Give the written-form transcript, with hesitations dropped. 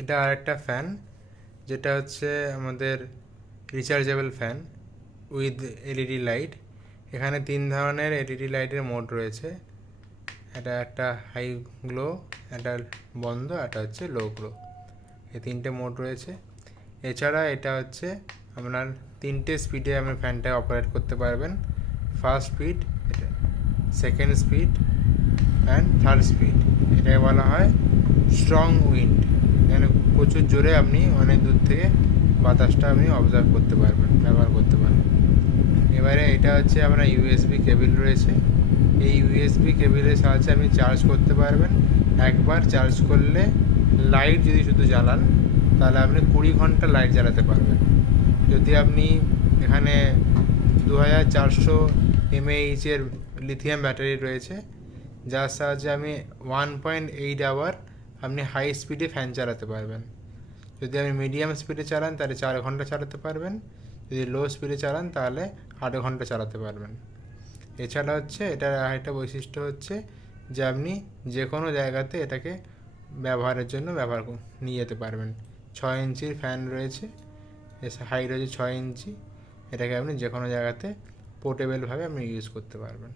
এটা আরেকটা ফ্যান, যেটা হচ্ছে আমাদের rechargeable fan with LED light. এখানে 3 ধরনের এলইডি লাইটের মোড রয়েছে। এটা একটা হাই গ্লো, একটা বন্ধ, একটা হচ্ছে লো গ্লো। এই 3টে মোড রয়েছে। এছাড়া এটা হচ্ছে আপনার 3টে স্পিডে আপনি ফ্যানটা অপারেট করতে পারবেন। ফার্স্ট স্পিড, এটা second speed and third speed. এটাকে বলা হয় স্ট্রং উইন্ড। এখানে প্রচুর জোরে আপনি অনেক দূর থেকে বাতাসটা আপনি অবজার্ভ করতে পারবেন, ব্যবহার করতে পারবেন। এবারে এটা হচ্ছে আপনার ইউএসবি কেবিল রয়েছে। এই ইউএসবি কেবিলের সাহায্যে আপনি চার্জ করতে পারবেন। একবার চার্জ করলে লাইট যদি শুধু জ্বালান তাহলে আপনি 20 ঘন্টা লাইট জ্বালাতে পারবেন। যদি আপনি এখানে 2400 mAh লিথিয়াম ব্যাটারি রয়েছে, যার সাহায্যে আমি 1.8 আওয়ার আপনি হাই স্পিডে ফ্যান চালাতে পারবেন। যদি আপনি মিডিয়াম স্পিডে চালান তাহলে 4 ঘন্টা চালাতে পারবেন। যদি লো স্পিডে চালান তাহলে 8 ঘন্টা চালাতে পারবেন। এছাড়া হচ্ছে এটার আরেকটা বৈশিষ্ট্য হচ্ছে যে আপনি যে কোনো জায়গাতে এটাকে ব্যবহারের জন্য নিয়ে যেতে পারবেন। 6 ইঞ্চির ফ্যান রয়েছে, হাইট রয়েছে 6 ইঞ্চি। এটাকে আপনি যে কোনো জায়গাতে পোর্টেবলভাবে আপনি ইউজ করতে পারবেন।